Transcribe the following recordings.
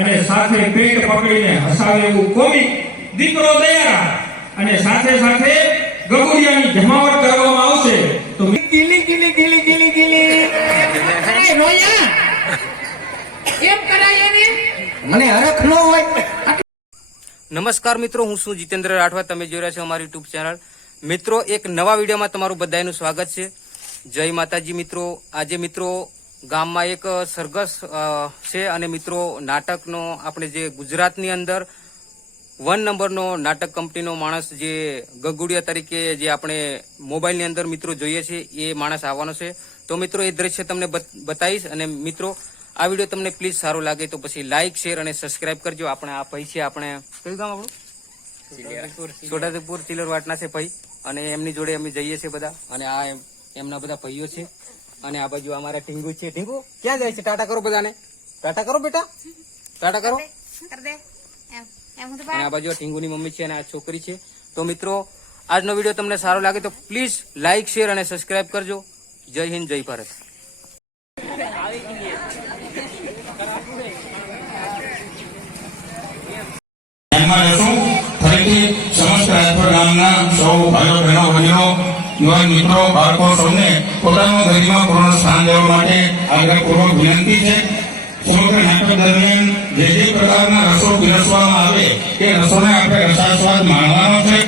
અને સાથે પેટ પકડીને હસાવે એવું કોમિક દીકરો દયા અને સાથે સાથે ગગુડિયાની જમાવટ કરવામાં આવશે તો ગીલી ગીલી ગીલી ગીલી ગીલી અરે રોયા એમ કરાય ને મને હરખ ન હોય. નમસ્કાર મિત્રો, હું છું જીતેન્દ્ર રાઠવા. તમે જોઈ રહ્યા છો અમારી યુટ્યુબ ચેનલ. મિત્રો, એક નવા વિડીયોમાં તમારું બધાનું સ્વાગત છે. જય માતાજી મિત્રો. આજે મિત્રો ગામમાં એક સરઘસ છે અને મિત્રો નાટકનો આપણે જે ગુજરાતની અંદર 1 નંબરનો નાટક કંપનીનો માણસ જે ગગુડિયા તરીકે જે આપણે મોબાઈલની અંદર મિત્રો જોઈએ છીએ એ માણસ આવવાનો છે. તો મિત્રો એ દ્રશ્ય તમને બતાવીશ. અને મિત્રો આ વિડીયો તમને પ્લીઝ સારો લાગે તો પછી લાઈક, શેર અને સબસ્ક્રાઇબ કરજો. આપણે આ ભાઈ છે, આપણે કયું ગામ આપણું છોટાઉદેપુર ચિલરવાટના છે ભાઈ, અને એમની જોડે અમે જઈએ છીએ બધા. અને આ એમના બધા ભાઈઓ છે. અને આ બાજુ અમારા ટીંગુ છે. ટીંગુ ક્યાં જાય છે? ટાટા કરો બધાને. ટાટા કરો બેટા, ટાટા કરો. અને આ બાજુ ટીંગુની મમ્મી છે અને આ છોકરી છે. તો મિત્રો આજનો વિડીયો તમને સારો લાગે તો પ્લીઝ લાઈક, શેર અને સબસ્ક્રાઇબ કરજો. જય હિન્દ, જય ભારત. ફરીથી સમસ્ત રાજપુર ગામના સૌ ભાઈઓ બહેનો વડીલો યુવાન મિત્રો બાળકો સૌને પોતાનું ગરિમાપૂર્ણ સ્થાન દેવા માટે આગ્રહપૂર્વક વિનંતી છે. સમગ્ર નાટક દરમિયાન જે પ્રકારના રસો પીરસવામાં આવે તે રસોને આપણે રસાસ્વાદ માણવાનો છે.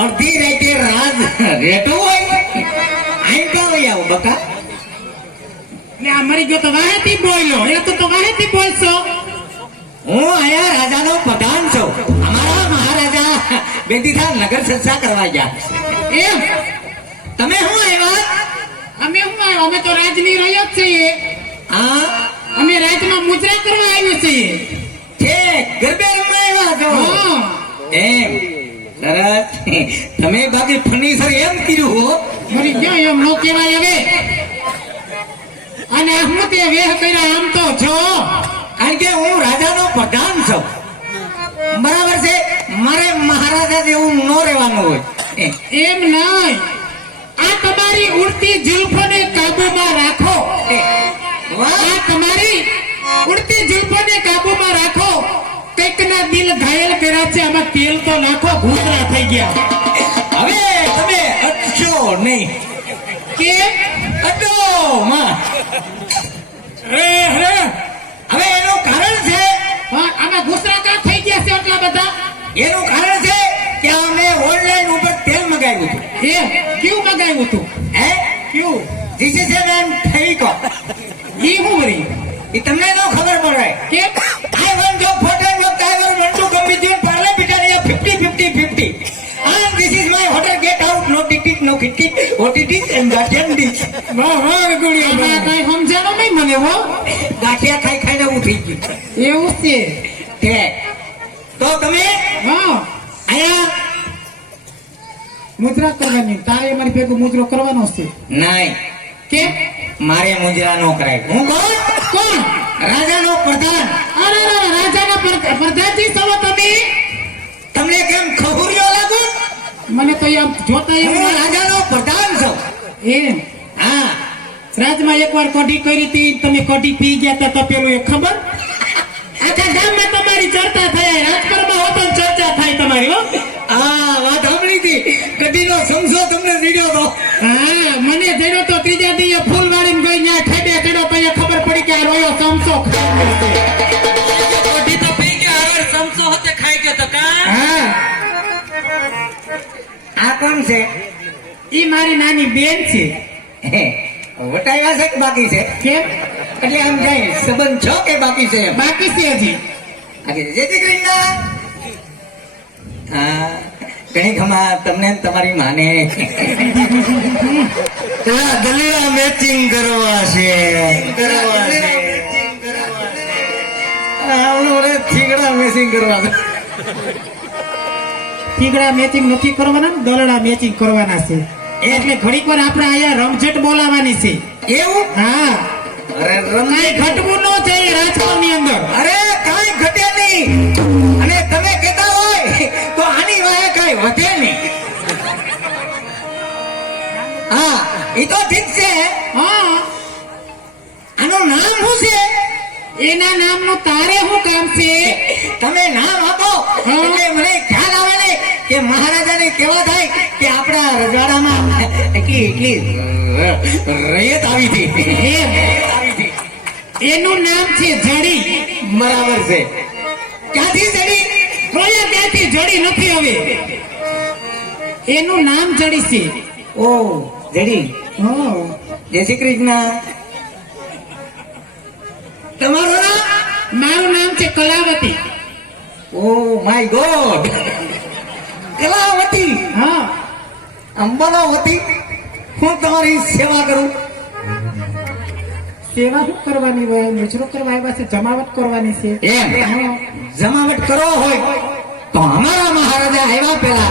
અડધી રાતે રાજ રેટો હોય આઈ કા આવો બકા ને આ મરી ગયો તો વાહેથી બોલ્યો. એ તો વાહેથી બોલશો. હું આયા રાજાનો પ્રધાન છું. અમારા મહારાજા બેદીથા નગર ચર્ચા કરવા ગયા. એમ તમે શું આવ્યા? અમે શું આવ્યા? અમે તો રાજની રહ્યા જ છીએ. હા, અમે રાજમાં મુજરા કરવા આવ્યા છીએ. ઠીક, ગરબે રમવા આવ્યા છો. એમ સરસ. તમે બાકી ફર્નિચર એમ કર્યું હો મરી ગયો એમ નો કહેવાય હવે. અને હું તે વેહ કર્યા આમ તો છો, કારણ કે હું રાજાનો પ્રધાન છું. બરાબર છે. મારે મહારાજા જેવું ન રહેવાનું હોય. એમ નહીં, આ તમારી ઉડતી જુલ્ફોને કાબુમાં રાખો. આ તમારી ઉડતી જુલ્ફોને કાબુમાં રાખો. કઈકના દિલ ઘાયલ કર્યા છે. આમાં તેલ તો નાખો, ભૂતરા થઈ ગયા. હવે તમે અટશો નહીં. કે અટો માં હવે એનું કારણ છે આમાં ભૂતરા કા થઈ ગયા છે એટલા બધા. એનું કારણ છે કે અમે ઓનલાઈન ઉપર તેલ મગાવ્યું હતું. એ કેવું મગાવ્યું હતું? હે કેવું? ધીસ ઇઝ એન ફેવિકો. ઈ હું વરી એ તમને ન ખબર પડે કે I want your photo your ટાઈવર want to come with your Parle બિટારિયા 50-50-50 and this is my hotel. Get out. No ticket, no ticket. What it is and gathiya dish. વાહ વાહ ગુડિયા, કઈ સમજાણો નહીં મને હો. ગાંઠિયા ખાઈ ખાઈને ઉઠી ગયું. એવું છે તે તો તમે હા આયા મુદ્રા કરવાની, તારે અમારી ભેગું મુદ્રો કરવાનો છે. નહીં, કેમ? મારે મુજરા નો કરાય. હું કોણ? રાજાનો પ્રધાન. અરે રાજાના પ્રધાનજી છો તમે? તમને કેમ ખબુરિયો લાગુ? મને તો આમ જોતા હું એવું રાજાનો પ્રધાન છું. એમ. હા, રાજમાં એકવાર કઢી કરી હતી, તમે કઢી પી ગયા હતા તો પેલું એ ખબર? આખા ગામમાં તમારી ચર્ચા થાય, રાજપરમાં હો પણ ચર્ચા થાય તમારી, હો. વાત સાંભળી હતી. કઢીનો સમજો તમને દીધો તો. હા, મને જડ્યો તો ત્રીજા દિવસે ફૂલ વાળીને ગઈ ત્યાં ઠેડે ચડ્યો તો અહીંયા ખબર પડી કે આ રોયો ચમચો ખાઈ ગયો છે. કઢી તો પી ગયા, હવે સમસો હતે ખાઈ ગયો તો કા? હા, આ કોણ છે? ઈ મારી નાની બેન છે. વટાવ્યા છે કે બાકી છે? કેમ? એટલે આમ જાય સંબંધ છો કે બાકી છે? બાકી છે હજી. જય શ્રી કૃષ્ણ. હા, કઈ ખમા તમને ને તમારી માને ગલેડા મેચિંગ કરવા છે. થીગડા મેચિંગ કરવા છે. ઠીકડા મેચિંગ નથી કરવાના ને દલડા મેચિંગ કરવાના છે. એટલે ઘડીક વાર આપણે અહીંયા રમઝટ બોલાવાની છે. એવું? હા, અરે કઈ ઘટવું ન જોઈએ રાજકોટની અંદર. અરે કાંઈ ઘટે નહીં. અને તમે કહેતા હોય તો આની વાહે કાંઈ વધે નહીં. હા, એ તો ઠીક છે. હા, આનું નામ શું છે? એના નામનું તારે શું કામ છે? તમે નામ આપો એટલે મને ખ્યાલ આવે ને કે મહારાજાને કેવા થાય કે આપણા રજવાડામાં એટલી રૈયત આવી હતી. એમ. એનું નામ છે જડી. બરાબર છે. ક્યાંથી ચડી? રોયા ત્યાંથી જડી નથી હવે. એનું નામ જડી છે. ઓ જડી. હા. જય શ્રી કૃષ્ણ. તમારું નામ? મારું નામ છે Kalavati. Oh my God. Kalavati. હા, અંબાલાવતી. હું તમારી સેવા કરું. સેવા શું કરવાની હોય? મુજરો કરવા આવ્યા છે, જમાવટ કરવાની છે. એમ હા. જમાવટ કરવો હોય તો અમારા મહારાજા આવ્યા પેલા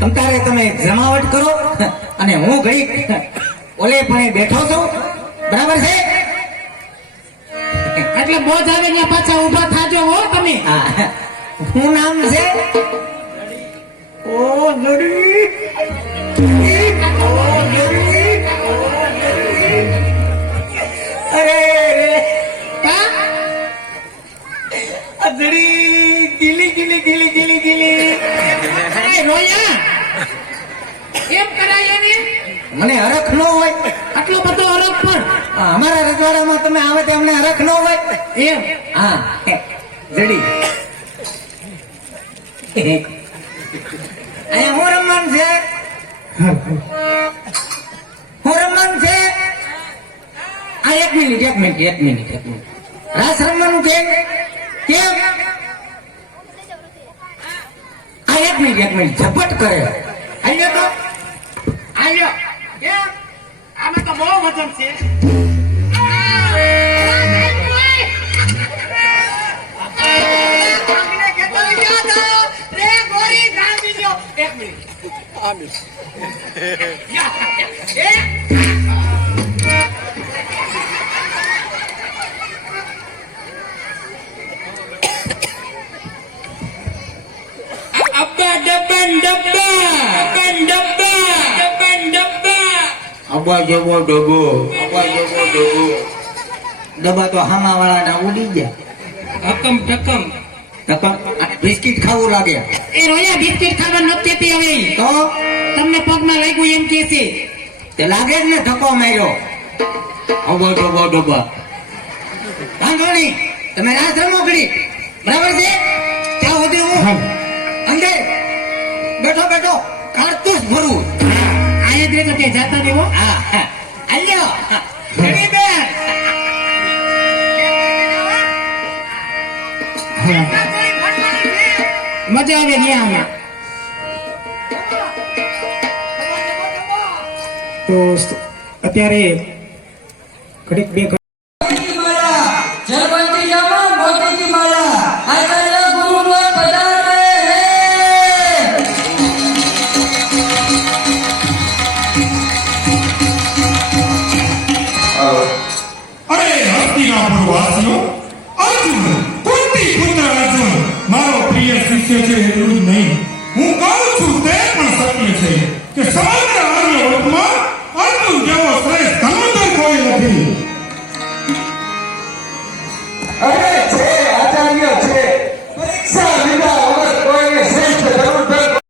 તમતારે તમે જમાવટ કરો અને હું ઘડીક ઓલે પણ બેઠો છું. બરાબર છે? એટલે બોજ આવે ત્યાં પાછા ઉભા થાજો હો તમે. હા. શું નામ છે? ઓ જડી. ઓ જડી. અરે કા? અજડી ગીલી ગીલી ગીલી ગીલી ગીલી. એ રોયા એમ કરાય એને? મને હરખ ન હોય. આટલો બધો અરગ પણ અમારા રજવાડામાં તમે આવે તે અમને હરખ ન હોય. એમ. હા, જડી. અહીંયા હું રમવાનું છે? હું રમવાનું છે? આ એક મિનિટ. રાસ રમવાનું છે? કેમ? આ એક મિનિટ ઝપટ કરે. આલ્યો તો આલ્યો. કેમ? આમાં તો બહુ વજન છે. એક મિનિટ. અબ્બા જેવો ડબ્બો. ડબ્બા તો હામા વાળાના ઉડી ગયા. હકમ ટકમ. બિસ્કિટ ખાવું લાગે એ રોયા બિસ્કિટ ખાવા નથી કેતી હવે. તો તમને પગમાં લાગ્યું એમ કે છે. તે લાગે જ ને ધક્કો માર્યો. અબ્બા ડબ્બા. વાંધો નહીં, તમે રાત રમો ઘડી. બરાબર છે? ત્યાં સુધી હું અંદર બેઠો કારતૂસ ભરું. આયા જ રહેતો કે જાતા દેવો. હા, આલ્યો. ઘડી બેન. મજા આવે ત્યાં અમે. તો અત્યારે ઘડીક બે હસ્તિનાપુર વાસીઓ, અર્જુન કુંતી પુત્ર અર્જુન મારો પ્રિય શિષ્ય છે એટલું જ નહીં, હું કહું છું તે પણ સત્ય છે કે સમગ્ર આર્ય વર્તમાં